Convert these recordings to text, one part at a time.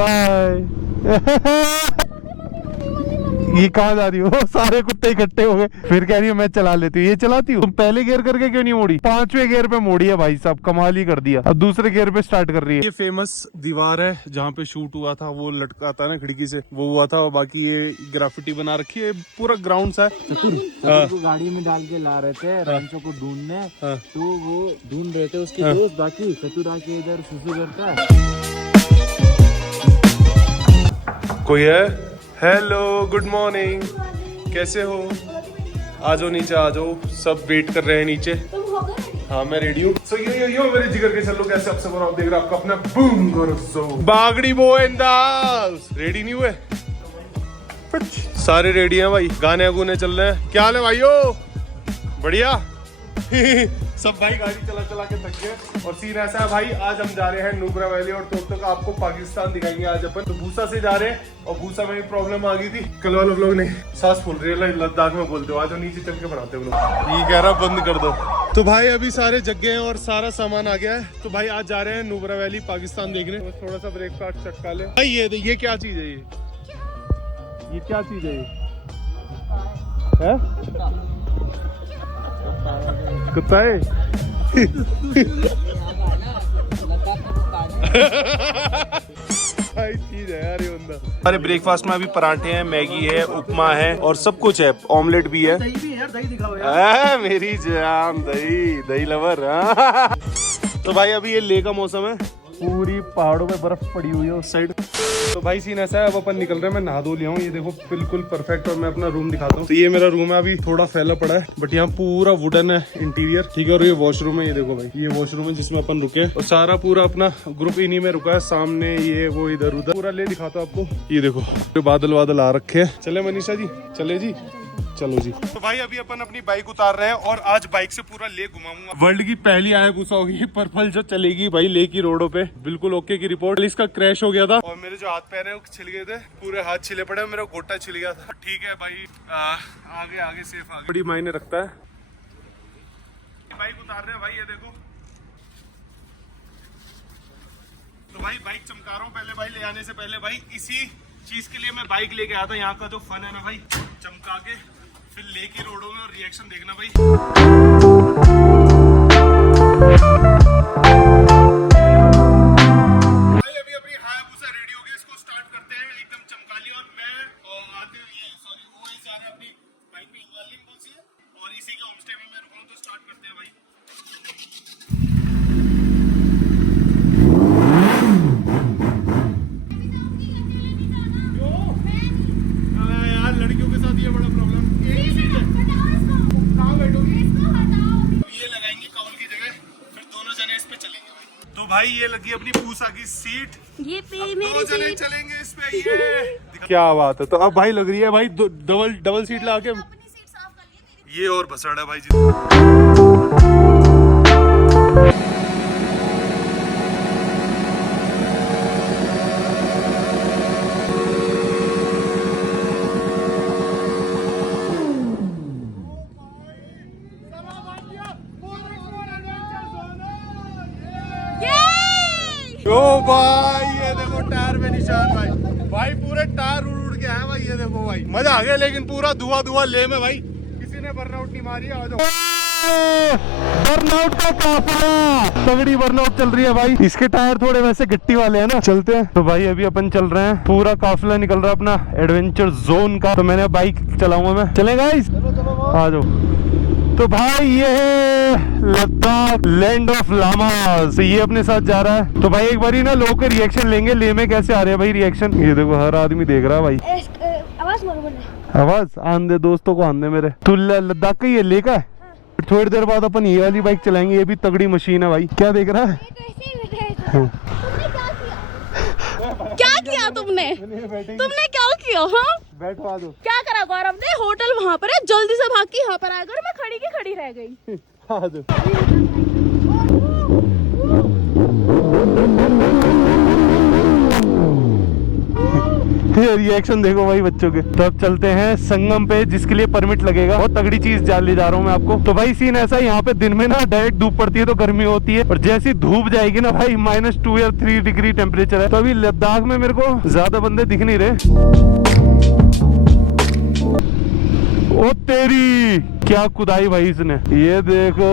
Bye. ये कहाँ जा रही हो? सारे कुत्ते इकट्ठे हो गए। फिर कह रही है मैं चला लेती हूँ। ये चलाती हूँ? तुम पहले गियर करके क्यों नहीं मोड़ी? 5वें गियर पे मोड़ी है भाई साहब, कमाल ही कर दिया। अब दूसरे गियर पे स्टार्ट कर रही है। ये फेमस दीवार है जहाँ पे शूट हुआ था, वो लटका था ना खिड़की से, वो हुआ था। और बाकी ये ग्राफिटी बना रखी है, पूरा ग्राउंड सा है। चतुर को गाड़ी में डाल के ला रहे थे रैंचो को ढूंढने, तो वो ढूंढ रहे थे उसके दोस्त। बाकी चतुर आके इधर सुसु करता है। कोई है? हेलो, गुड मॉर्निंग, कैसे हो? आ जाओ नीचे, आ जाओ, सब वेट कर रहे हैं नीचे। हाँ मैं रेडी हूँ। सो यो मेरे जिगर के चलो, कैसे आप सब आप देख रहे हो आपका अपना बूम करो so Bagri boy in the house. Ready नहीं हुए? सारे रेडी हैं भाई, गाने गुने चल रहे हैं। क्या हाल है भाइयों? बढ़िया। सब भाई गाड़ी चला चला के थक गए। और सीन ऐसा है भाई, आज हम जा रहे हैं नुब्रा वैली और तो आपको पाकिस्तान दिखाएंगे आज अपन। तो भूसा से जा रहे हैं और भूसा में भी प्रॉब्लम आ गई थी। कल वाले व्लॉग नहीं, सांस फूल रही है लद्दाख में बोलते हो। आज नीचे चल के बनाते हो लोग। ये कह रहा बंद कर दो। तो भाई अभी सारे जग गए हैं और सारा सामान आ गया है। तो भाई आज जा रहे हैं नुब्रा वैली पाकिस्तान देखने। तो थोड़ा सा ब्रेकफास्ट चटका ले भाई। ये क्या चीज है? ये क्या चीज है? है कुत्ता है? चीज है यार ये बंदा। हमारे ब्रेकफास्ट में अभी पराठे हैं, मैगी है, उपमा है और सब कुछ है, ऑमलेट भी है। दही भी है, दही दिखाओ यार। मेरी जान, दही लवर। तो भाई अभी ये ले का मौसम है, पूरी पहाड़ों में बर्फ पड़ी हुई है उस साइड। तो भाई सीन ऐसा है, अब अपन निकल रहे हैं। मैं नहा धो लिया हूँ, ये देखो बिल्कुल परफेक्ट। और मैं अपना रूम दिखाता हूँ। तो ये मेरा रूम है, अभी थोड़ा फैला पड़ा है बट यहाँ पूरा वुडन है इंटीरियर, ठीक है। और ये वॉशरूम है, ये देखो भाई, ये वॉशरूम है जिसमें अपन रुके। और सारा पूरा अपना ग्रुप इन्हीं में रुका है। सामने ये वो इधर उधर पूरा ले दिखाता हूँ आपको। ये देखो बादल आ रखे हैं। चले मनीषा जी, चले जी, चलो जी। तो भाई अभी अपन अपनी बाइक उतार रहे हैं और आज बाइक से पूरा ले घुमाऊंगा। वर्ल्ड की पहली हायाबुसा होगी पर्पल जो चलेगी भाई ले की रोडों पे। बिल्कुल ओके की रिपोर्ट। इसका क्रैश हो गया था और मेरे जो हाथ पैर है वो छिल गए थे, पूरे हाथ छिले पड़े, मेरा गोटा छिल गया था। ठीक है भाई, आगे सेफ आगे बड़ी मायने रखता है। बाइक उतार रहे हैं भाई, ये देखो। तो भाई बाइक चमका रहा हूँ पहले भाई, ले आने से पहले भाई इसी चीज के लिए मैं बाइक लेके आया था। यहाँ का जो फन है ना भाई, चमका के फिर ले की रोडों में और रिएक्शन देखना भाई। अभी अपनी हायाबुसा रेडी हो गई, इसको स्टार्ट करते हैं। एकदम चमका लिया और मैं आते वो जा रहे हैं अपनी बाइक पे। इंवालिंग कौन सी है और इसी के होमस्टे में मैं रुका हूँ। तो स्टार्ट करते हैं भाई। लड़कियों के साथ ये बड़ा प्रॉब्लम। एक ही सीट है, कहाँ बैठोगी? ये लगाएंगे कवर की जगह, फिर दोनों जने इस पे चलेंगे भाई। तो भाई ये लगी अपनी पूसा की सीट, ये पे दो जने चलेंगे इस पे। ये क्या बात है। तो अब भाई लग रही है भाई डबल सीट लगा के ये और भसड़ है भाई जी। ओ भाई ये देखो टायर में निशान भाई पूरे टायर उड़ के आए भाई। ये देखो भाई मजा आ गया, लेकिन पूरा धुआं ले में भाई। किसी ने बर्नआउट नहीं मारी। आ जाओ। बर्नआउट का काफिला, तगड़ी बर्नआउट चल रही है भाई। इसके टायर थोड़े वैसे गट्टी वाले हैं ना। चलते हैं। तो भाई अभी अपन चल रहे हैं, पूरा काफिला निकल रहा है अपना एडवेंचर जोन का। तो मैंने बाइक चलाऊंगा मैं। चलेगा आ जाओ। तो भाई ये है लद्दाख, लैंड ऑफ लामास। ये अपने साथ जा रहा है। तो भाई एक बारी ना लोग के रिएक्शन लेंगे, ले में कैसे आ रहे हैं भाई रिएक्शन। ये देखो हर आदमी देख रहा है भाई। आवाज आन दे, दोस्तों को आन दे मेरे। तू लद्दाख का ये ले का है। थोड़ी देर बाद अपन ये वाली बाइक चलाएंगे, ये भी तगड़ी मशीन है भाई। क्या देख रहा है? क्या किया तुमने क्या किया? हाँ बैठवा दो। क्या करा गौरव ने? होटल वहाँ पर है, जल्दी से भाग के यहाँ पर आया कर। मैं खड़ी की खड़ी रह गई। ये रिएक्शन देखो भाई बच्चों के। तो अब चलते हैं संगम पे, जिसके लिए परमिट लगेगा। बहुत तगड़ी चीज जान ले जा रहा हूँ मैं आपको। तो भाई सीन ऐसा है, यहाँ पे दिन में ना डायरेक्ट धूप पड़ती है तो गर्मी होती है, और जैसी धूप जाएगी ना भाई -2 या 3 डिग्री टेम्परेचर है। तो अभी लद्दाख में मेरे को ज्यादा बंदे दिख नहीं रहे। ओ तेरी क्या कुदाई भाई इसने, ये देखो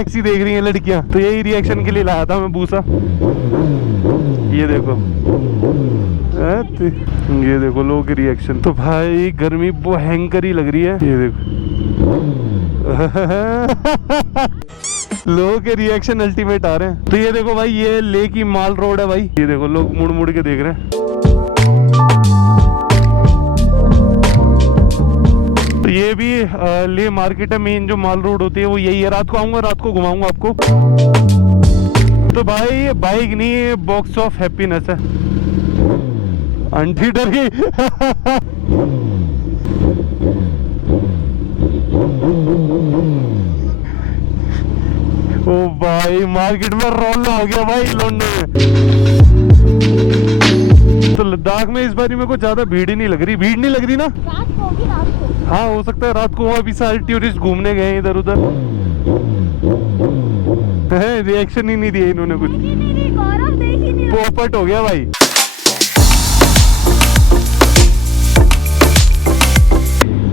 एक्सी देख रही है लड़कियां। तो यही रिएक्शन के लिए लाया था मैं भूसा। ये देखो ये देखो लोगों के रिएक्शन। तो भाई गर्मी भयंकर ही लग रही है, ये देखो लोगों के रिएक्शन अल्टीमेट आ रहे हैं। तो ये देखो भाई, ये ले की माल रोड है भाई। ये देखो लोग मुड़ मुड़ के देख रहे हैं। तो ये भी ले मार्केट है, मेन जो माल रोड होती है वो यही है। रात को आऊंगा, रात को घुमाऊंगा आपको। तो भाई बाइक नहीं है, बॉक्स ऑफ हैप्पीनेस है। आंटी डर गई। ओ भाई मार्केट में रोना हो गया भाई लौंडे में। तो लद्दाख में इस बार मेरे को ज्यादा भीड़ ही नहीं लग रही। भीड़ नहीं लग रही ना? रात को होगी, रात को। हाँ हो सकता है रात को। अभी सारे टूरिस्ट घूमने गए हैं इधर उधर। रिएक्शन ही नहीं दिया इन्होंने कुछ। गौरव देख ही नहीं। पोपट हो गया भाई।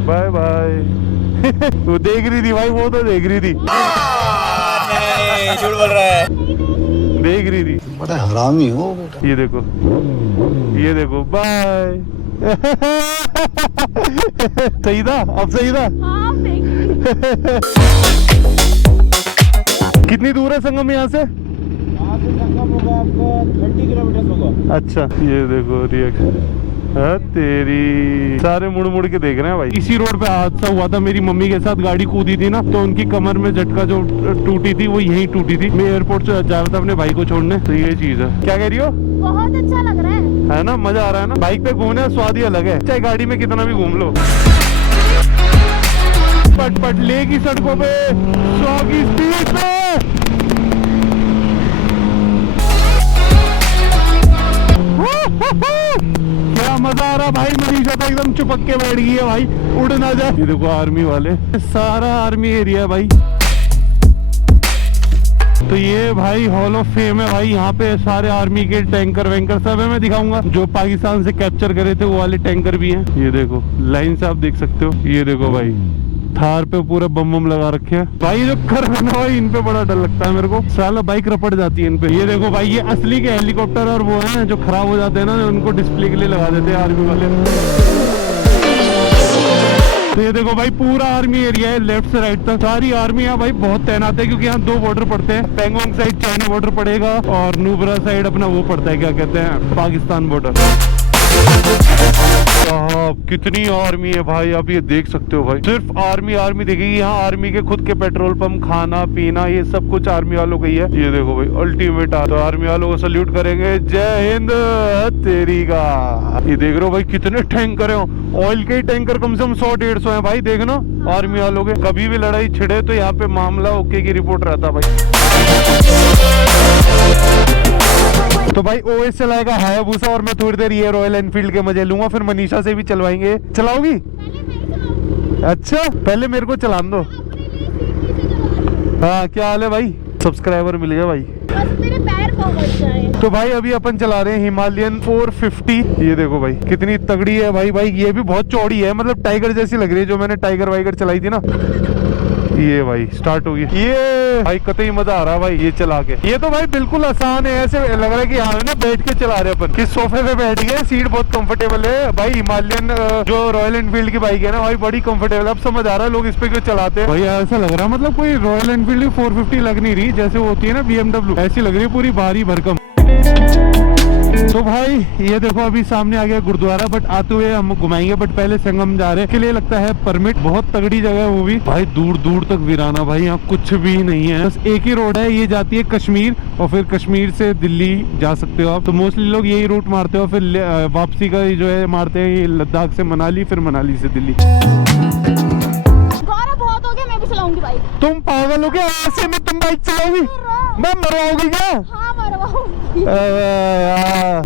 Bye bye. वो देख रही थी भाई, वो तो देख रही थी। नहीं, झूठ बोल रहा है। देख रही थी। बड़ा हरामी हो बेटा। ये देखो, ये देखो, बाय। सही था, अब सही था। हाँ, देख। कितनी दूर है संगम यहाँ से? यहाँ से संगम होगा आपका 30 किलोमीटर होगा। अच्छा ये देखो रिएक्शन है तेरी। सारे मुड़ मुड़ के देख रहे हैं भाई। इसी रोड पे हादसा हुआ था, मेरी मम्मी के साथ गाड़ी कूदी थी ना, तो उनकी कमर में झटका जो टूटी थी वो यहीं टूटी थी। मैं एयरपोर्ट से जा रहा था अपने भाई को छोड़ने। तो ये चीज है। क्या कह रही हो? बहुत अच्छा लग रहा है ना, मजा आ रहा है ना। बाइक पे घूमने का स्वाद ही अलग है, चाहे गाड़ी में कितना भी घूम लो। पट पट ले की सड़कों पे 100 की स्पीड पे। क्या मजा आ रहा भाई। मनीषा तो एकदम चुपक के बैठ गई है भाई, उड़ ना जाए। ये देखो आर्मी वाले, सारा आर्मी एरिया है भाई। तो ये भाई हॉल ऑफ फेम है भाई। यहाँ पे सारे आर्मी के टैंकर वैंकर सब है। मैं दिखाऊंगा जो पाकिस्तान से कैप्चर करे थे वो वाले टैंकर भी हैं। ये देखो लाइन से आप देख सकते हो। ये देखो भाई थार पे पूरा बम बम लगा रखे हैं भाई। जो कर बना भाई, इन पे बड़ा डर लगता है मेरे को। साला बाइक रपट जाती है इन पे। ये देखो भाई, ये असली के हेलीकॉप्टर और वो है जो खराब हो जाते हैं ना, उनको डिस्प्ले के लिए लगा देते हैं आर्मी वाले। तो ये देखो भाई पूरा आर्मी एरिया है, लेफ्ट से राइट तक सारी आर्मी है भाई। बहुत तैनात है क्योंकि यहाँ 2 बॉर्डर पड़ते हैं। पैंगोंग साइड चाइना बॉर्डर पड़ेगा और नुब्रा साइड अपना वो पड़ता है, क्या कहते हैं, पाकिस्तान बॉर्डर। कितनी आर्मी है भाई, आप ये देख सकते हो भाई। सिर्फ आर्मी आर्मी देखेगी यहाँ। आर्मी के खुद के पेट्रोल पंप, खाना पीना, ये सब कुछ आर्मी वालों का ही है। ये देखो भाई अल्टीमेट। तो आर्मी वालों को सल्यूट करेंगे। जय हिंद तेरी का। ये देख रहे हो भाई कितने टैंकर है। ऑयल के टैंकर कम से कम 100-150 है भाई। देखना आर्मी वालों के कभी भी लड़ाई छिड़े तो यहाँ पे मामला ओके की रिपोर्ट रहता भाई। तो भाई ओएस चलाएगा हायाबुसा और मैं थोड़ी देर ये रॉयल एनफील्ड के मजे लूंगा। फिर मनीषा से भी चलवाएंगे। चलाओगी? अच्छा पहले मेरे को चलान दो। हाँ क्या हाल है भाई? सब्सक्राइबर मिल गया भाई। बस मेरे पैर पहुंच जाए। तो भाई अभी अपन चला रहे हैं हिमालयन 450। ये देखो भाई कितनी तगड़ी है भाई। भाई ये भी बहुत चौड़ी है, मतलब टाइगर जैसी लग रही है। जो मैंने टाइगर वाइगर चलाई थी ना, ये भाई स्टार्ट हो गई। ये भाई कतई मजा आ रहा है भाई ये चला के। ये तो भाई बिल्कुल आसान है, ऐसे लग रहा है कि यहाँ ना बैठ के चला रहे अपन। किस सोफे पे बैठ गए, सीट बहुत कंफर्टेबल है भाई। हिमालयन जो रॉयल एनफील्ड की बाइक है ना भाई, बड़ी कंफर्टेबल। अब समझ आ रहा है लोग इस पे क्यों चलाते हैं भाई। ऐसा लग रहा है मतलब कोई रॉयल एनफील्ड 450 लग नहीं रही जैसे वो होती है ना BMW, ऐसी लग रही है पूरी भारी भरकम। तो भाई ये देखो अभी सामने आ गया गुरुद्वारा, बट आते हुए हम घुमाएंगे। बट पहले संगम जा रहे हैं, के लिए लगता है परमिट। बहुत तगड़ी जगह है वो भी भाई, दूर दूर तक वीराना भाई। यहाँ कुछ भी नहीं है, बस एक ही रोड है, ये जाती है कश्मीर और फिर कश्मीर से दिल्ली जा सकते हो आप। तो मोस्टली लोग यही रूट मारते हो। फिर वापसी का जो है मारते हैं ये लद्दाख से मनाली, फिर मनाली से दिल्ली। गौरव बहुत हो गया, मैं भी चलाऊंगी बाइक। तुम पागल हो गया? ऐसे में तुम बाइक चलाओगी? मैं मरवाओगी क्या? हाँ मरवाऊंगी।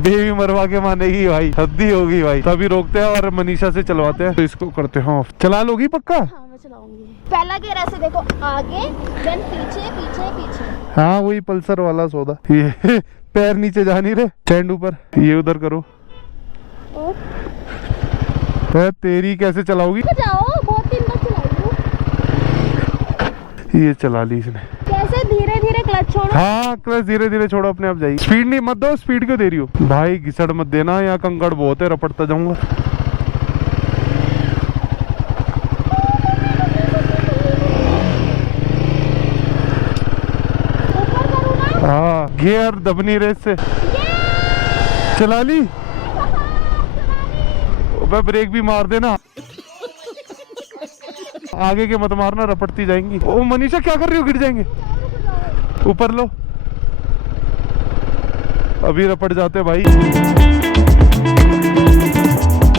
बेबी मरवा के मानेगी भाई, हद्दी होगी भाई। तभी रोकते हैं और मनीषा से चलवाते हैं, तो इसको करते हैं ऑफ। चला लोगी पक्का? हाँ मैं चलाऊंगी। पहला गियर ऐसे देखो, आगे देन पीछे पीछे पीछे। हाँ वही पल्सर वाला सौदा। ये पैर नीचे जा नहीं रहे, स्टैंड ऊपर, ये उधर करो। तेरी कैसे चलाओगी? जाओ, बहुत दिन बाद चलाई हूँ। ये चला ली इसने। कैसे? धीरे धीरे क्लच छोड़ो। हाँ क्लच धीरे धीरे छोड़ो, अपने आप जाएगी। स्पीड नहीं मत दो, स्पीड क्यों दे रही हो भाई? घिसड़ मत देना, यहाँ कंकड़ बहुत है, रपटता जाऊंगा। हाँ गियर दबनी रेस से चला ली। अबे ब्रेक भी मार देना, आगे के मत मारना, रपटती जाएंगी। ओ मनीषा क्या कर रही हो? गिर जाएंगे। ऊपर लो, अभी रपट जाते भाई।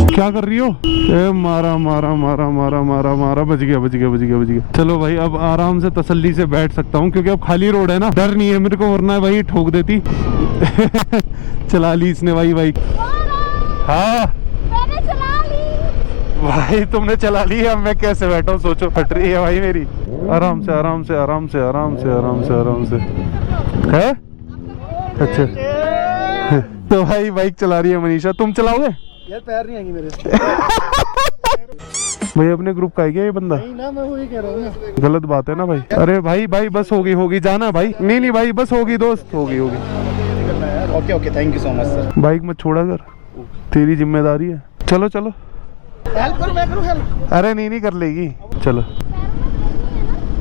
क्या कर रही हो? ए मारा मारा मारा मारा मारा मारा, बच गया बच गया बच गया बच गया। चलो भाई अब आराम से तसल्ली से बैठ सकता हूँ, क्योंकि अब खाली रोड है ना, डर नहीं है मेरे को, वरना भाई ठोक देती। चला ली इसने भाई बाइक। हाँ मैंने चला ली भाई, तुमने चला ली, अब मैं कैसे बैठा हूँ सोचो। फट रही है भाई मेरी। आराम से आराम से आराम से आराम से आराम से आराम से है। अच्छा तो भाई बाइक चला रही है मनीषा, तुम चलाओगे? यार पैर नहीं आएंगे मेरे। भाई अपने ग्रुप का है क्या ये बंदा? नहीं ना, मैं वही कह रहा हूँ ना। गलत बात है ना भाई। अरे भाई भाई बस होगी होगी, जाना भाई। नहीं नहीं भाई बस होगी दोस्त, होगी होगी। Okay okay, thank you so much sir. Bike मत छोड़ा कर, तेरी जिम्मेदारी है। चलो चलो। हेल्प करो, मैं करूँ हेल्प? अरे नहीं नहीं कर लेगी, चलो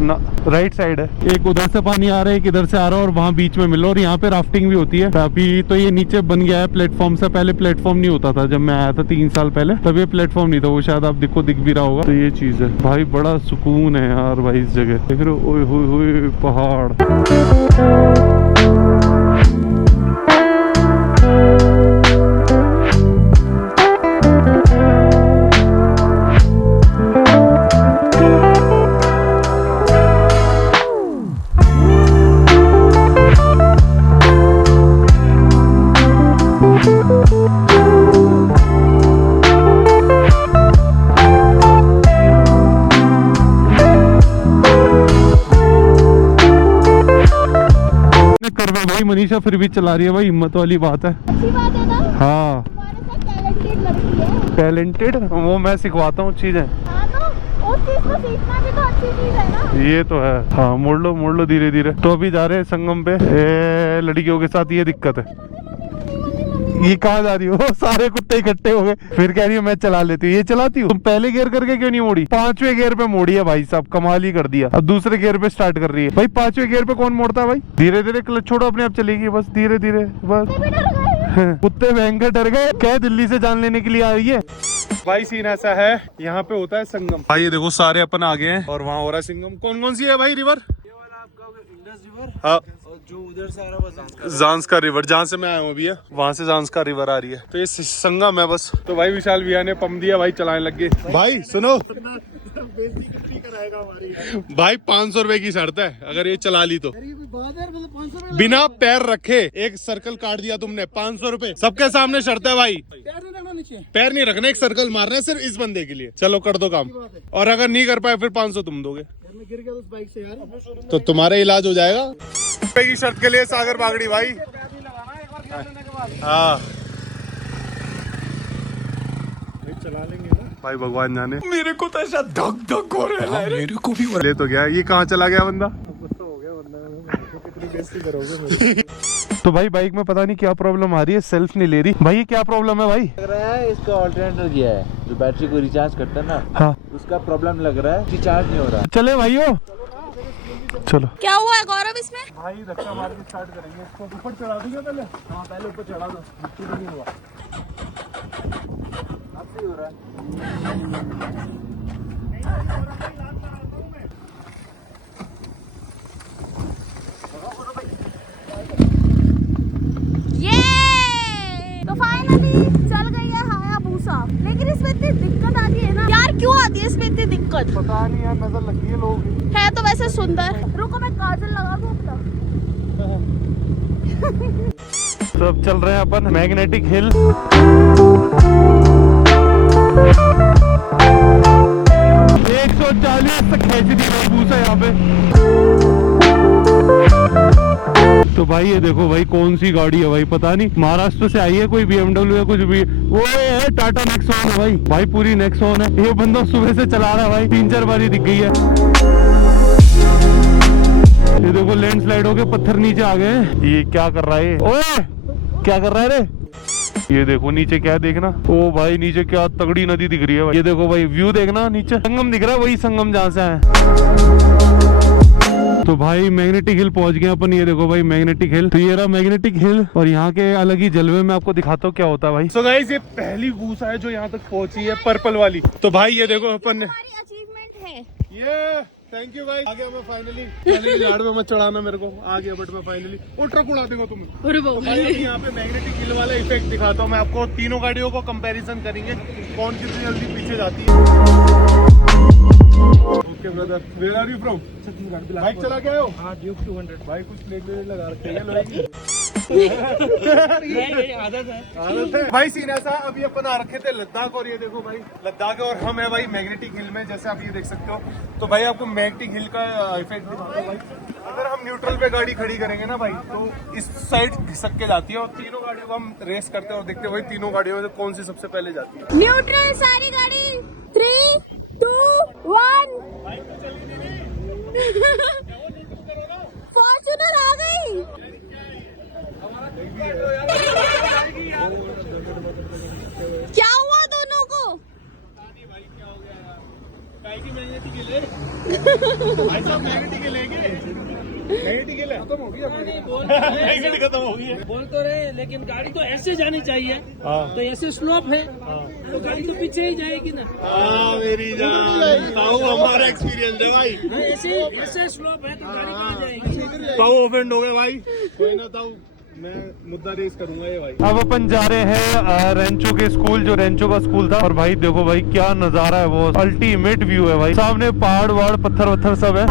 ना। राइट साइड है, एक उधर से पानी आ रहा है, एक इधर से आ रहा है, और वहाँ बीच में मिलो। और यहाँ पे राफ्टिंग भी होती है। अभी तो ये नीचे बन गया है प्लेटफॉर्म से, pहले प्लेटफॉर्म नहीं होता था जब मैं आया था 3 साल पहले, तब ये प्लेटफॉर्म नहीं था। वो शायद आप दिख भी रहा होगा। तो ये चीज है भाई, बड़ा सुकून है यार भाई इस जगह। देख रहे हो, ओए होए होए पहाड़। मनीषा फिर भी चला रही है भाई, हिम्मत वाली बात है। अच्छी बात है ना। हाँ हमारे साथ टैलेंटेड लड़की है। टैलेंटेड, वो मैं सिखवाता हूँ चीजें। हाँ तो उस चीज को सीखना भी तो अच्छी चीज है ना। ये तो है। हाँ मोड़ लो धीरे धीरे। तो अभी जा रहे हैं संगम पे। लड़कियों के साथ ये दिक्कत है। ये कहाँ जा रही हो? सारे कुत्ते इकट्ठे हो गए। फिर कह रही हो मैं चला लेती हूँ। ये चलाती हूँ? तुम पहले गियर करके क्यों नहीं मोड़ी? 5वें गियर पे मोड़ी है भाई साहब, कमाल ही कर दिया। अब दूसरे गियर पे स्टार्ट कर रही है भाई। 5वें गियर पे कौन मोड़ता है भाई? धीरे धीरे क्लच छोड़ो, अपने आप चलेगी बस, धीरे धीरे बस। कुत्ते भयंकर डर गए। क्या दिल्ली से जान लेने के लिए आ रही है भाई। सीन ऐसा है, यहाँ पे होता है संगम भाई। ये देखो सारे अपन आ गए हैं और वहाँ हो रहा है संगम। कौन कौन सी है भाई रिवर? ये वाला आपका इंडस रिवर। हाँ, जो उधर से आ रहा है जांस्का रिवर, जहाँ से मैं आया हूँ अभी है, वहाँ से जांस्का रिवर आ रही है। तो ये संगम है बस। तो भाई विशाल भैया ने पंप दिया भाई, चलाने लग गए। भाई सुनो भाई, 500 रुपए की शर्त है अगर ये चला ली तो। बिना पैर रखे एक सर्कल काट दिया तुमने, 500 रुपए सबके सामने शर्त है भाई। पैर नहीं रखना, एक सर्कल मारना है सिर्फ इस बंदे के लिए। चलो कर दो काम, और अगर नहीं कर पाए फिर 500 तुम दोगे। गिर गया उस बाइक से यार, तो तुम्हारा इलाज हो जाएगा। रुपए की शर्त के लिए सागर बागड़ी भाई। हाँ चला लेंगे ना भाई, भगवान जाने। मेरे को तो ऐसा धक धक हो रहा है। मेरे को भी ले तो गया। ये कहाँ चला गया बंदा? गुस्सा हो गया वरना कितनी बेइज्जती करोगे। तो भाई बाइक में पता नहीं क्या प्रॉब्लम आ रही है, सेल्फ नहीं ले रही भाई। ये क्या प्रॉब्लम है भाई? लग रहा है इसका ऑल्टरनेटर गया है, जो बैटरी को रिचार्ज करता है ना। हाँ उसका प्रॉब्लम लग रहा है, रिचार्ज नहीं हो रहा। चले भाइयों, चलो। क्या हुआ है गौरव इसमें? भाई धक्का मार के स्टार्ट करेंगे इसको। ऊपर चढ़ा देंगे पहले। हाँ पहले ऊपर चढ़ा दो, नहीं हुआ। अब सही हो रहा है। ये तो फाइनली चल गई है हायाबुसा। लेकिन इसमें इतनी दिक्कत आती है ना यार, क्यों आती है इसमें इतनी दिक्कत? पता नहीं यार, नजर लगी है लोग। है तो वैसे सुंदर। रुको मैं काजल लगा दूं अपना। तो अब चल रहे हैं अपन मैग्नेटिक हिल। 140 तक खींच दी भूसा यहाँ पे। तो भाई ये देखो भाई कौन सी गाड़ी है भाई, पता नहीं महाराष्ट्र से आई है कोई BMW या कुछ भी। वो है टाटा नेक्सॉन है भाई। भाई पूरी नेक्सॉन है। ये बंदा सुबह से चला रहा है भाई, 3-4 बारी दिख गई है। ये देखो लैंडस्लाइड हो के पत्थर नीचे आ गए। ये क्या कर रहा है? ओए क्या कर रहा है रे? ये देखो नीचे क्या है देखना। ओ भाई नीचे क्या तगड़ी नदी दिख रही है भाई। ये देखो भाई व्यू देखना, नीचे संगम दिख रहा है, वही संगम जहाँ से है। तो भाई मैग्नेटिक हिल पहुंच गए अपन। ये देखो भाई मैग्नेटिक हिल। तो ये रहा मैग्नेटिक हिल और यहाँ के अलग ही जलवे में आपको दिखाता हूँ क्या होता है भाई। तो गाइस ये पहली भूसा है जो यहाँ तक पहुंची है, पर्पल वाली। तो भाई ये देखो अपन अचीवमेंट है ये। थैंक यू भाई, आ गया मैं फाइनली। झाड़ में मत चढ़ाना मेरे को, आ गया बट मैं फाइनली। वो ट्रक उड़ा देगा तुम्हें। यहाँ पे मैग्नेटिक हिल वाला इफेक्ट दिखाता हूँ मैं आपको। तीनों गाड़ियों को कंपैरिजन करेंगे कौन कितनी जल्दी पीछे जाती है। Okay brother, where are you from? Bike चला के आए हो? हाँ, ड्यूक 200 भाई कुछ प्लेट लगा रखे हैं लोहे की। आदत है भाई। सीन ऐसा, अभी अपन आ रखे थे लद्दाख और ये देखो भाई लद्दाख और हम है भाई मैग्नेटिक हिल में, जैसे आप ये देख सकते हो। तो भाई आपको मैग्नेटिक हिल का इफेक्ट दिखाता हूं भाई। अगर हम न्यूट्रल पे गाड़ी खड़ी करेंगे ना भाई, तो इस साइड घिसक के जाती है और तीनों गाड़ियों को हम रेस करते हैं और देखते हैं भाई तीनों गाड़ियों में से कौन सी सबसे पहले जाती है। न्यूट्रल सारी गाड़ी 3, 2, 1 फॉर्च्यूनर आ गई। क्या हुआ दोनों को? भाई साहब मैग्नेटिक हिल लेंगे। मैग्नेटिक हिल खत्म हो गई, मैग्नेटिक खत्म हो गई है। बोल तो रहे, लेकिन गाड़ी तो ऐसे जानी चाहिए। तो ऐसे स्लोप है तो गाड़ी तो पीछे ही जाएगी ना। मेरी जान हमारा एक्सपीरियंस है भाई। ऐसे स्लोप है तो गाड़ी कहाँ जाएगी? ताऊ ऑफेंड हो गए भाई। कोई ना ताऊ, मैं मुद्दा रेस करूंगा ये भाई। अब अपन जा रहे हैं रेंचो के स्कूल, जो रेंचो का स्कूल था। और भाई देखो भाई क्या नजारा है, वो अल्टीमेट व्यू है भाई। सामने पहाड़ वहाड़ पत्थर वत्थर सब है।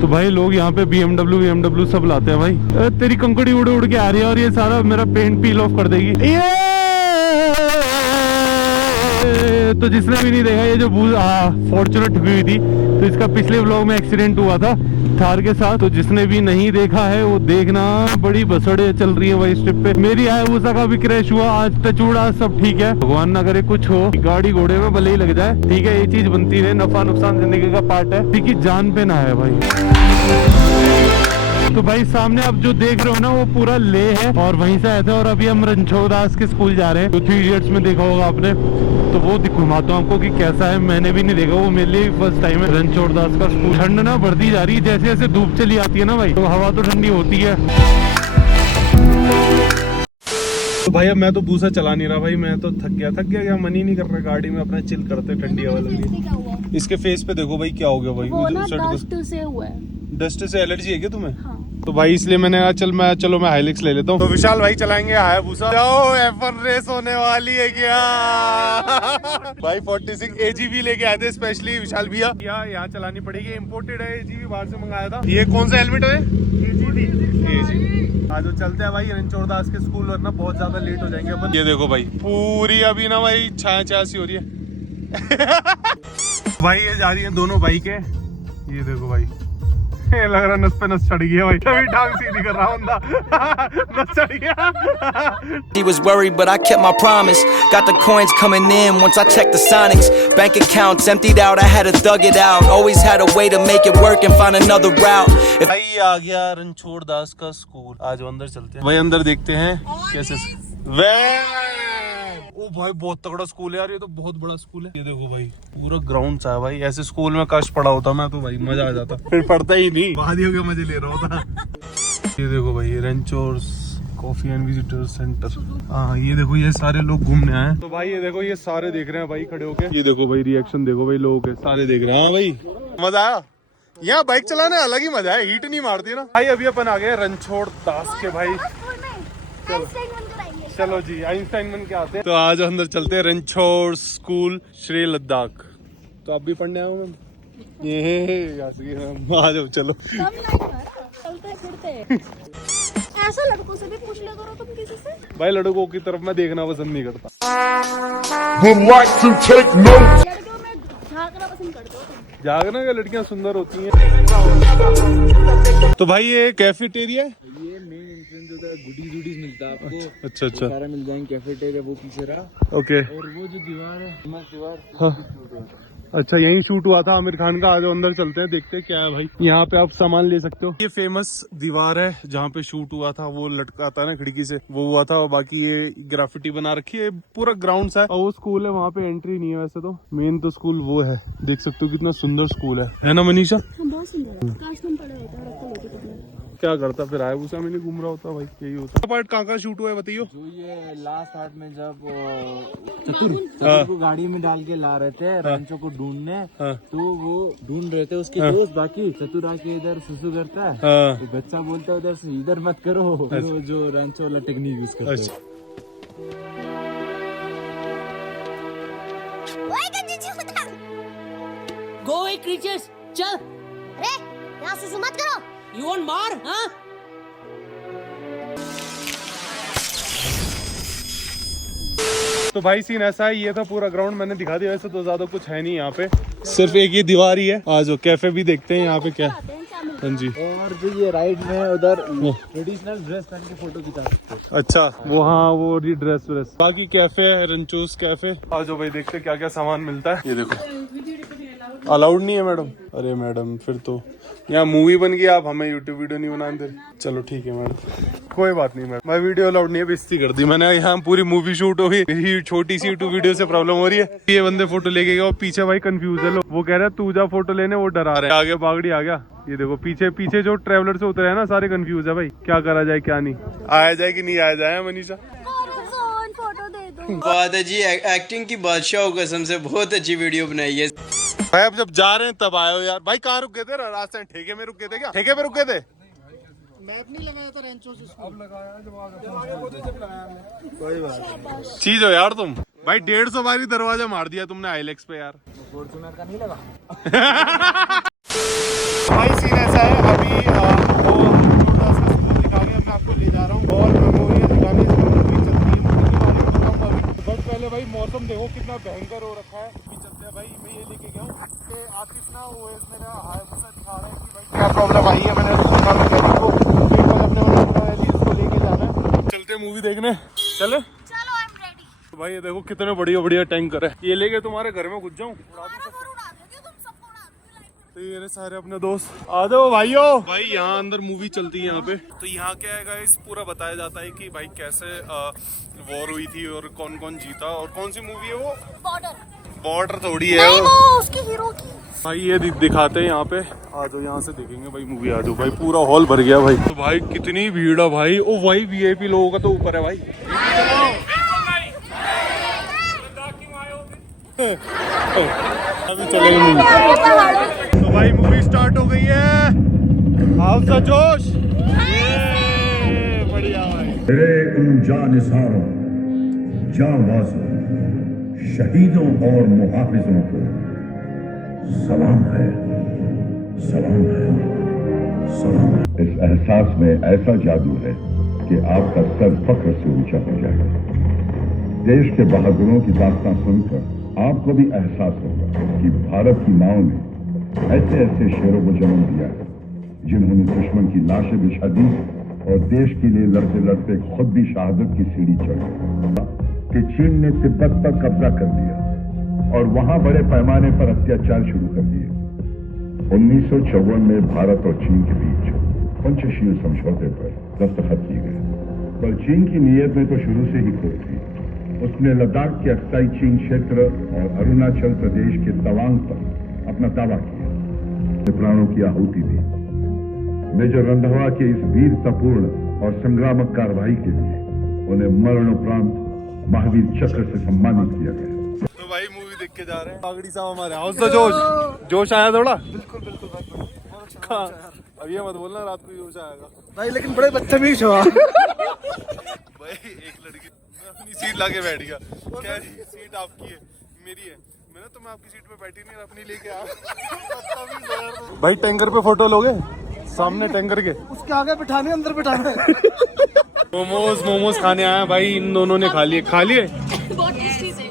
तो भाई लोग यहाँ पे BMW सब लाते हैं भाई। तेरी कंकड़ी उड़ उड़ के आ रही है और ये सारा मेरा पेंट पील ऑफ कर देगी। तो जिसने भी नहीं देखा, ये जो फॉर्च्यूनर ठुकी हुई थी, तो इसका पिछले व्लॉग में एक्सीडेंट हुआ था थार के साथ। तो जिसने भी नहीं देखा है वो देखना। बड़ी बसड़े चल रही है भाई इस ट्रिप पे। मेरी हायाबुसा का भी क्रैश हुआ, आज टचूड़ा, सब ठीक है। भगवान ना करे कुछ हो, गाड़ी घोड़े में भले ही लग जाए, ठीक है। ये चीज बनती है, नफा नुकसान जिंदगी का पार्ट है, ठीक है। जान पे ना है भाई। तो भाई सामने आप जो देख रहे हो ना, वो पूरा ले है और वहीं से आए थे। और अभी हम रणछोड़ दास के स्कूल जा रहे हैं, जो 3 इडियट्स में देखा होगा आपने। तो वो घुमाता हूँ आपको कि कैसा है। मैंने भी नहीं देखा, वो मेरे लिए फर्स्ट टाइम है रणछोड़ दास का स्कूल। ठंड ना बढ़ती जा रही है, जैसे जैसे धूप चली आती है ना भाई, तो हवा तो ठंडी होती है। तो भाई अब मैं तो भूसा चला नहीं रहा भाई, मैं तो थक गया क्या, मन ही नहीं कर रहा गाड़ी में अपना चिल करते, ठंडी हवा लग रही। इसके फेस पे देखो भाई क्या हो गया भाई। वो ना डस्ट से हुआ है। डस्ट से एलर्जी है क्या तुम्हें? हाँ। तो भाई इसलिए मैंने कहा चलो मैं हाइलिक्स ले लेता हूँ। तो विशाल भाई चलाएंगे हायाबुसा। F1 रेस होने वाली है क्या? भाई 46 AGV लेके आए थे स्पेशली विशाल भैया। यहाँ चलानी पड़ेगी, इम्पोर्टेड है AGV, बाहर से मंगाया था। ये कौन सा हेलमेट है? AGV। आज चलते हैं भाई रणछोड़ दास के स्कूल, वरना बहुत ज्यादा लेट हो जाएंगे अपन। ये देखो भाई पूरी अभी ना भाई छाया सी हो रही है। भाई ये जा रही है दोनों बाइकें। ये देखो भाई लग रहा नस पे नस चढ़ गया भाई। अभी टांग सीधी कर रहा हूँ, नस चढ़ गया। He was worried, but I kept my promise. Got the coins coming in once I checked the Sonics. Bank accounts emptied out, I had to thug it out. Always had a way to make it work and find another route. भाई आ गया रणछोड़ दास का school. आज अंदर चलते हैं भाई, अंदर देखते हैं कैसे। ओ भाई बहुत तगड़ा स्कूल है यार, ये तो बहुत बड़ा स्कूल है। ये देखो भाई पूरा ग्राउंड सा है भाई। ऐसे स्कूल में काश पढ़ा होता मैं तो भाई मजा आ जाता। फिर पढ़ता ही नहीं, वादियों के मजे ले रहा होता। ये देखो भाई रेंचोर कॉफी एंड विजिटर सेंटर। हाँ ये देखो ये सारे लोग घूमने आए हैं। तो भाई ये देखो ये सारे देख रहे हैं भाई खड़े होके। ये देखो भाई रिएक्शन देखो भाई लोगों के, सारे देख रहे हैं भाई। मजा आया, यहाँ बाइक चलाने अलग ही मजा है, हीट नहीं मारती ना भाई। अभी अपन आ गए रणछोड़ दास के भाई। चलो जी आइंस्टाइन बन के आते हैं। तो आज अंदर चलते हैं रणछोड़ स्कूल श्री लद्दाख। तो आप भी पढ़ने आओ मैम? ये आ जाओ चलो। चलते फिरते ऐसा लड़कों से भी पूछ लिया करो तुम किसी से। भाई लड़कों की तरफ मैं देखना पसंद नहीं करता। लड़कियों में झांकना पसंद करते हो तुम। जागना का लड़कियां सुंदर होती हैं। तो भाई ये कैफेटेरिया है? ये मेन एंट्रेंस उधर गुडीज मिलता है आपको। अच्छा अच्छा, सारा मिल जाएंगे। कैफेटेरिया वो पीछे रहा, ओके। और वो जो दीवार है दीवार हाँ। अच्छा यही शूट हुआ था आमिर खान का। आज अंदर चलते हैं, देखते हैं क्या है भाई। यहाँ पे आप सामान ले सकते हो। ये फेमस दीवार है जहाँ पे शूट हुआ था, वो लटका था ना खिड़की से, वो हुआ था। और बाकी ये ग्राफिटी बना रखी है, पूरा ग्राउंड सा है। और वो स्कूल है, वहाँ पे एंट्री नहीं है वैसे तो। मेन तो स्कूल वो है, देख सकते हो कितना सुंदर स्कूल है ना मनीषा? बहुत सुंदर है। काश तुम पड़े होते हैं, रखते होते कितने। क्या करता फिर, आया उसा मैंने घूम रहा होता भाई, यही होता। पार्ट कहाँ शूट हुआ है बताइयो? जो ये लास्ट पार्ट में जब चतुर को गाड़ी में डाल के ला रहे थे रैंचो को ढूंढने, तो वो ढूंढ रहे थे उसके दोस्त। बाकी चतुर आके इधर सुसु करता है, तो बच्चा बोलता है उधर से इधर मत करो, फिर वो जो रैंचो वाला टेक्निक यूज करता है। गो अवे क्रीचर्स, चल। अरे यहाँ सुसु मत करो। यू वांट मार? हाँ? तो भाई सीन ऐसा है, ये था पूरा ग्राउंड मैंने दिखा दिया। वैसे तो ज्यादा कुछ है नहीं यहाँ पे, सिर्फ एक ये दीवार ही है। आज कैफे भी देखते हैं यहाँ पे क्या। हाँ जी। और जो ये राइड में उधर ट्रेडिशनल ड्रेस पहन के फोटो खिंचा सकते हो। अच्छा वो, हाँ वो ड्रेस व्रेस। बाकी कैफे है रंचूस कैफे। आज भाई देखते क्या क्या सामान मिलता है। ये देखो, अलाउड नहीं है मैडम। अरे मैडम फिर तो यहाँ मूवी बन गई, आप हमें यूट्यूब वीडियो नहीं बनाने दे। चलो ठीक है मैडम, कोई बात नहीं मैडम। मैं वीडियो अलाउड नहीं है, बेइज्जती कर दी मैंने। यहाँ पूरी मूवी शूट हो गई, मेरी छोटी सी यूट्यूब वीडियो से प्रॉब्लम हो रही है। ये बंदे फोटो लेके गए और पीछे भाई कंफ्यूज है लोग। वो कह रहे हैं तू जा फोटो लेने, वो डरा रहे हैं। आगे बागड़ी आ गया। ये देखो पीछे पीछे जो ट्रेवलर से उतरे हैं ना, सारे कंफ्यूज है भाई, क्या करा जाए क्या नहीं। आया जाए कि नहीं आया जाए मनीषा? फोटो दे दो। बहुत अच्छी एक्टिंग की बादशाह कसम से, बहुत अच्छी वीडियो बनाई है भाई। अब जब जा रहे हैं तब आए हो यार। भाई कहाँ रुक गए थे? रास्ते ठेके में रुक गए थे क्या? ठेके पे रुक गए थे? मैप नहीं लगाया था रेंचो से। अब लगाया कोई बात नहीं। चीज हो यार तुम। भाई 150 बारी दरवाजा मार दिया तुमने आईलेक्स पे यार। फॉर्च्यूनर का नहीं लगा। भाई सीन ऐसा है, अभी वो छोटा सा स्कूल दिखा के मैं आपको ले जा रहा हूँ और मेमोरियल दिखाने। मूवी चल रही है, मूवी के बारे में बताऊंगा अभी। बट पहले भाई मौसम देखो कितना भयंकर हो रखा है। अभी चलते हैं भाई। मैं ये लेके गया हूँ कि आतिफ ना ओएस मेरा हायाबुसा दिखा रहा है कि भाई क्या प्रॉब्लम आई है। मैंने सोचा मैकेनिक को अपने इसको लेके जाना है। चलते मूवी देखने, चले? चलो आई एम रेडी। भाई ये देखो कितने बढ़िया बढ़िया टैंकर है। ये लेके तुम्हारे घर में घुस जाऊँ? तो ये सारे अपने दोस्त आ जाओ भाइयों। भाई यहाँ अंदर मूवी चलती है यहाँ पे। तो यहाँ क्या है गाइस, पूरा बताया जाता है कि भाई कैसे वॉर हुई थी और कौन कौन जीता। और कौन सी मूवी है वो? बॉर्डर थोड़ी है वो उसकी हीरो की। भाई। ये दिखाते हैं यहाँ पे। आ जाओ यहाँ से देखेंगे भाई मूवी। आ जाओ भाई, पूरा हॉल भर गया भाई। तो भाई कितनी भीड़ है भाई। ओ भाई वीआईपी लोगों का तो ऊपर है भाई। अभी चलेगी मूवी। तो भाई मूवी स्टार्ट हो गई है। हाउस द जोश। बढ़िया भाई। मेरे उन जानिसारों, जांबाजों, शहीदों और मुहाफिजों को सलाम है, सलाम है, सलाम है। इस एहसास में ऐसा जादू है कि आपका सर फख्र से ऊंचा हो जाएगा। देश के बहादुरों की दास्तां सुनकर आपको भी एहसास होगा कि भारत की माओ ने ऐसे ऐसे शेरों को जन्म दिया है जिन्होंने दुश्मन की लाशें बिछा दी और देश के लिए लड़ते लड़ते खुद भी शहादत की सीढ़ी चढ़ी। कि चीन ने तिब्बत पर कब्जा कर लिया और वहां बड़े पैमाने पर अत्याचार शुरू कर दिए। 1954 में भारत और चीन के बीच पंचशील समझौते पर दस्तखत किए गए। पर चीन की नीयत में तो शुरू से ही खोट थी। उसने लद्दाख के अक्साई चीन क्षेत्र और अरुणाचल प्रदेश के तवांग पर अपना दावा किया, प्राणों की आहुति दी। मेजर रंधावा के इस वीरतापूर्ण और संग्रामक कार्रवाई के लिए उन्हें मरणोपरांत महावीर चक्र से सम्मानित किया गया। तो भाई मूवी देख के जा रहे हैं। पागड़ी साहब हमारे हाउस द जोश। जोश आया थोड़ा? बिल्कुल बिल्कुल भाई। अब ये मत बोलना रात को जोश आएगा भाई, लेकिन बड़े बदतमीज हो। भाई। एक लड़की अपनी सीट लाके बैठ गया, कह रही सीट आपकी है, मेरी है। मैंने तो मैं आपकी सीट पे बैठी नहीं, अपनी लेके आ। भाई टैंकर पे फोटो लोगे? सामने टैंकर के। उसके आगे बिठाने अंदर बिठाने। मोमोज खाने आया भाई, इन दोनों ने खा लिए बहुत टेस्टी थे।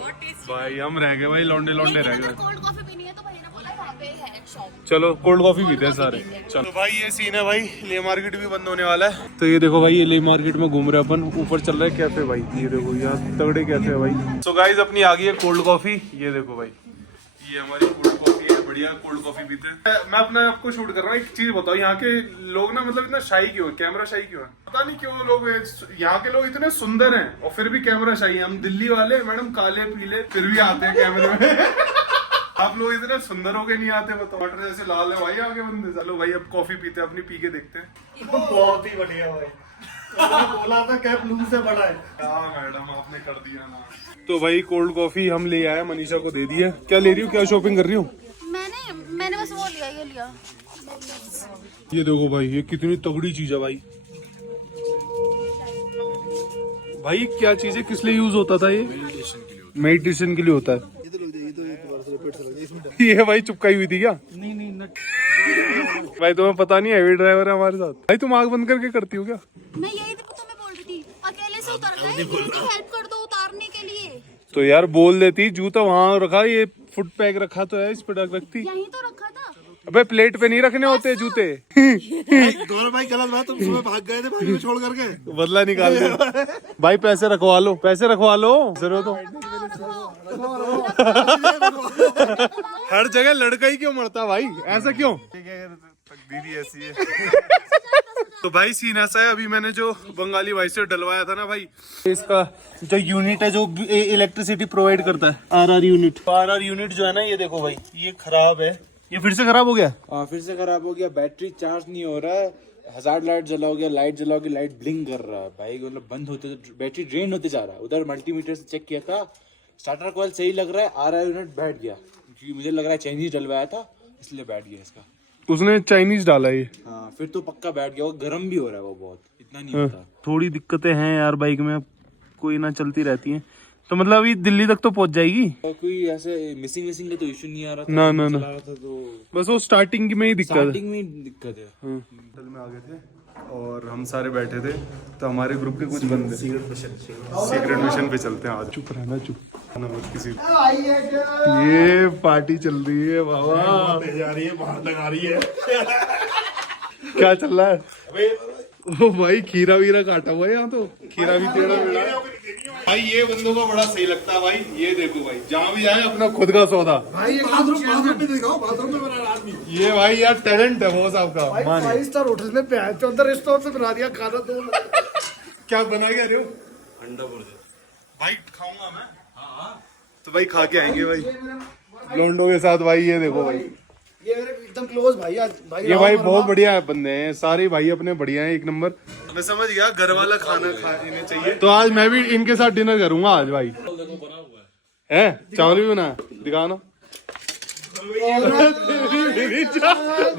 भाई। हम रह गए भाई, लौंडे रह गए। कोल्ड कॉफी पीनी है तो भाई ने बोला वहाँ पे है शॉप। चलो कोल्ड कॉफी पीते हैं सारे। चलो भाई ये सीन है भाई, ले मार्केट भी बंद होने वाला है। तो ये देखो भाई, ये ले मार्केट में घूम रहे हैं अपन। ऊपर चल रहा है कैफे भाई, ये देखो यहाँ तगड़े कैफे है भाई। सो गाइस अपनी आ गई है कोल्ड कॉफी। ये देखो भाई, ये हमारी कोल्ड कॉफी है, बढ़िया कोल्ड कॉफी पीते हैं। मैं अपना आपको शूट कर रहा हूँ। एक चीज बताओ, यहाँ के लोग ना मतलब इतना शाई क्यों है, कैमरा शाई क्यों है, पता नहीं क्यों लोग। यहाँ के लोग इतने सुंदर हैं और फिर भी कैमरा शाई है। हम दिल्ली वाले मैडम काले पीले फिर भी आते हैं कैमरे में। आप लोग इतने सुंदर होके नहीं आते, बताओ। टमाटर जैसे लाल है भाई आगे बंदे। चलो भाई अब कॉफी पीते हैं अपनी, पी के देखते हैं। बहुत ही बढ़िया भाई। बोला था कैप लू से बड़ा है। हाँ मैडम आपने कर दिया ना। तो भाई कोल्ड कॉफी हम ले आए, मनीषा को दे दी है। क्या ले रही हूँ, क्या शॉपिंग कर रही हूँ? मैंने बस वो लिया, ये लिया। ये देखो भाई, ये कितनी तगड़ी चीज है भाई। भाई क्या चीज है, किस लिए यूज होता था ये? मेडिटेशन के लिए होता है। ये भाई चुपकाई हुई थी क्या? नहीं भाई तुम्हें पता नहीं, हैवी ड्राइवर है हमारे साथ। भाई तुम आग बंद करके करती हो क्या? मैं यही तो तुम्हें बोल रही थी, अकेले से उतर गए, हेल्प कर दो उतारने के लिए। तो यार बोल देती, जूता वहाँ रखा, ये फुट पैक रखा तो है, इस पे रखती। यहीं तो रखा था। अबे प्लेट पे नहीं रखने होते जूते। दोनों भाई गलत बात, तुम सुबह भाग गए थे भाई को छोड़ करके। बदला निकाल दे। भाई पैसे रखवा लो, पैसे रखवा लो जरूरत हो। हर जगह लड़का ही क्यों मरता भाई, ऐसा क्यों? तकदीरी ऐसी है। तो भाई सीन ऐसा है, अभी मैंने जो बंगाली भाई से डलवाया था ना भाई, इसका जो यूनिट है जो इलेक्ट्रिसिटी प्रोवाइड करता है, आरआर यूनिट जो है ना, ये देखो भाई ये खराब है। ये फिर से खराब हो गया? हाँ फिर से खराब हो गया। बैटरी चार्ज नहीं हो रहा है। 1000 लाइट जलाओगे, लाइट जलाओगे, लाइट ब्लिंक कर रहा है भाई। मतलब बंद होते तो बैटरी ड्रेन होते जा रहा है। उधर मल्टीमीटर से चेक किया था, स्टार्टर कॉइल सही लग रहा है, आरआर यूनिट बैठ गया। क्योंकि मुझे लग रहा है चाइनीज डलवाया था इसलिए बैठ गया इसका। उसने चाइनीज डाला ये? हाँ फिर तो पक्का बैठ गया। वो गर्म भी हो रहा है, वो बहुत, इतना नहीं होता। थोड़ी दिक्कतें हैं यार बाइक में, कोई ना चलती रहती हैं। तो मतलब अभी दिल्ली तक तो पहुंच जाएगी। कोई ऐसे मिसिंग का तो इशू नहीं आ रहा था। ना चला रहा था तो बस वो स्टार्टिंग में ही दिक्कत है। स्टार्टिंग में दिक्कत है। होटल में आ गए थे और हम सारे बैठे थे, तो हमारे ग्रुप के कुछ बंदे सीक्रेट मिशन पे चलते हैं आज। चुप रहना, चुप रहना मत किसी। ये पार्टी चल रही है बाबा, जा रही है, बाहर लगा रही है। क्या चल रहा है? ओ भाई खीरा वीरा काटा हुआ है यहाँ, तो खीरा भी टेढ़ा मेढ़ा है भाई। ये बंदों का बड़ा सही लगता है भाई। ये देखो भाई, जहाँ भी जाए अपना खुद का सौदा। भाई ये बाथरूम में दिखाओ, बाथरूम में बना आदमी। ये भाई यार टैलेंट है वो साहब का। भाई 5 स्टार होटल में प्याज चौधर रेस्टोरेंट से बना दिया खाना। तो क्या बना के आ रहे हो? अंडा बुर्जी भाई खाऊंगा मैं। तो भाई खा के आएंगे भाई लोंडो के साथ भाई। ये देखो भाई, ये मेरे एकदम क्लोज भाई भाई। ये भाई बहुत बढ़िया बंदे हैं सारे भाई, अपने बढ़िया हैं, एक नंबर। मैं समझ गया, घर वाला खाना खाने चाहिए। तो आज मैं भी इनके साथ डिनर करूंगा आज भाई। है चावल भी बना, दिखाना।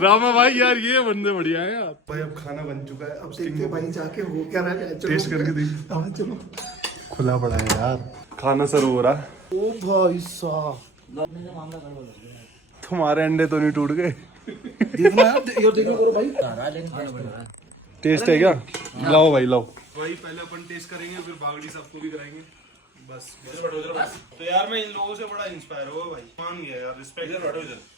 रामा भाई यार ये बंदे बढ़िया है यार। भाई अब खाना बन चुका है, अब देखते भाई जाके हो क्या रहा है, टेस्ट करके देख। हाँ चलो। खुला पड़ा है यार, खाना सर्व हो रहा है। ओ भाई साहब, तुम्हारे अंडे तो नहीं टूट गए? देखना यार, देखो करो भाई। टेस्ट है क्या? लाओ भाई लाओ। भाई पहले अपन टेस्ट करेंगे, फिर बागड़ी सबको भी कराएंगे। बस तो यार मैं इन लोगों से बड़ा इंस्पायर हुआ भाई, मान गया यार, रिस्पेक्ट।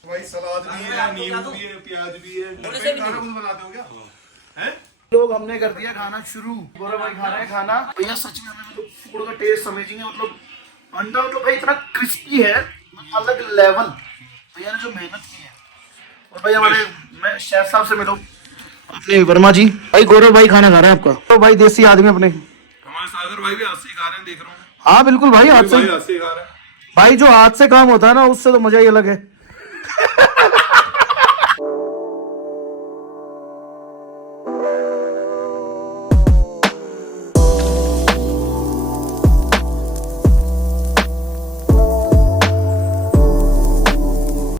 भाई सलाद भी है, नींबू भी है, प्याज भी है। खाना खुद बनाते हो क्या? हैं? लोग हमने कर दिया खाना शुरू। गौरव भाई खा रहे हैं खाना। भैया सच में हमें मतलब फूड का टेस्ट समझेंगे। मतलब अंडा मतलब भाई इतना क्रिस्पी है, अलग लेवल। भैया ने जो मेहनत की है। और भाई हमारे मैं शेफ साहब से मिलो, अपने वर्मा जी। भाई गौरव भाई खाना खा रहे हैं आपका। तो भाई देसी आदमी अपने, हमारे सागर भाई भी हाथ से खा रहे हैं, देख रहा हूँ। हाँ बिल्कुल भाई, हाथ से खा रहे हैं भाई। जो हाथ से काम होता है ना, उससे तो मजा ही अलग है।